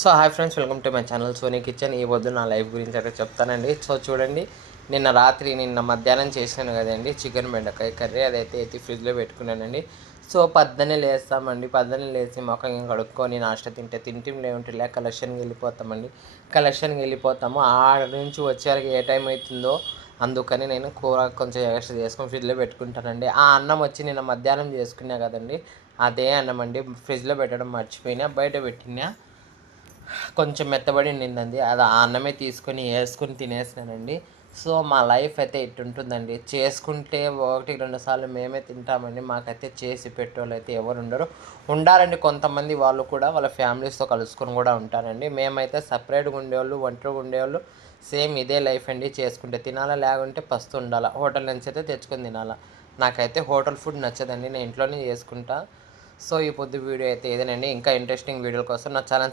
So hi friends, welcome to my channel Soni kitchen. ఈ పొద్దు నా లైఫ్ గురించి అయితే చెప్తానండి. సో చూడండి, నిన్న మధ్యాహ్నం చేశాను కదండి చికెన్ బెండకాయ కర్రీ. అదైతే ఎత్తి ఫ్రిడ్జ్లో పెట్టుకున్నానండి. సో పొద్దున్నే లేస్తామండి. పొద్దున్నే లేచి మొఖం కడుక్కొని నాష్ట తింటే లేకుంటే కలెక్షన్కి వెళ్ళిపోతామండి. కలెక్షన్కి వెళ్ళిపోతాము. ఆడ నుంచి వచ్చేసరికి ఏ టైం అవుతుందో అందుకని నేను కూర కొంచెం ఎక్స్ట్రా చేసుకొని ఫ్రిడ్జ్లో పెట్టుకుంటానండి. ఆ అన్నం వచ్చి నిన్న మధ్యాహ్నం చేసుకున్నా కదండి, అదే అన్నం అండి. ఫ్రిడ్జ్లో పెట్టడం మర్చిపోయినా, బయట పెట్టినా కొంచెం మెత్తబడి ఉండిందండి. అది ఆ అన్నమే తీసుకొని వేసుకొని తినేసినానండి. సో మా లైఫ్ అయితే ఇట్టుంటుందండి. చేసుకుంటే 1-2 సార్లు మేమే తింటామండి. మాకైతే చేసి పెట్టేవాళ్ళు అయితే ఎవరు ఉండరు. ఉండాలండి కొంతమంది, వాళ్ళు కూడా వాళ్ళ ఫ్యామిలీస్తో కలుసుకొని కూడా ఉంటారండి. మేమైతే సపరేట్గా ఉండేవాళ్ళు, ఒంటరిగా ఉండేవాళ్ళు. సేమ్ ఇదే లైఫ్ అండి. చేసుకుంటే తినాలా, లేకుంటే పస్తు ఉండాలా. హోటల్ నుంచి అయితే తెచ్చుకొని తినాలా. నాకైతే హోటల్ ఫుడ్ నచ్చదండి, నేను ఇంట్లోనే చేసుకుంటా. సో ఈ పొద్దు వీడియో అయితే ఇదేనండి. ఇంకా ఇంట్రెస్టింగ్ వీడియోల కోసం నా ఛానల్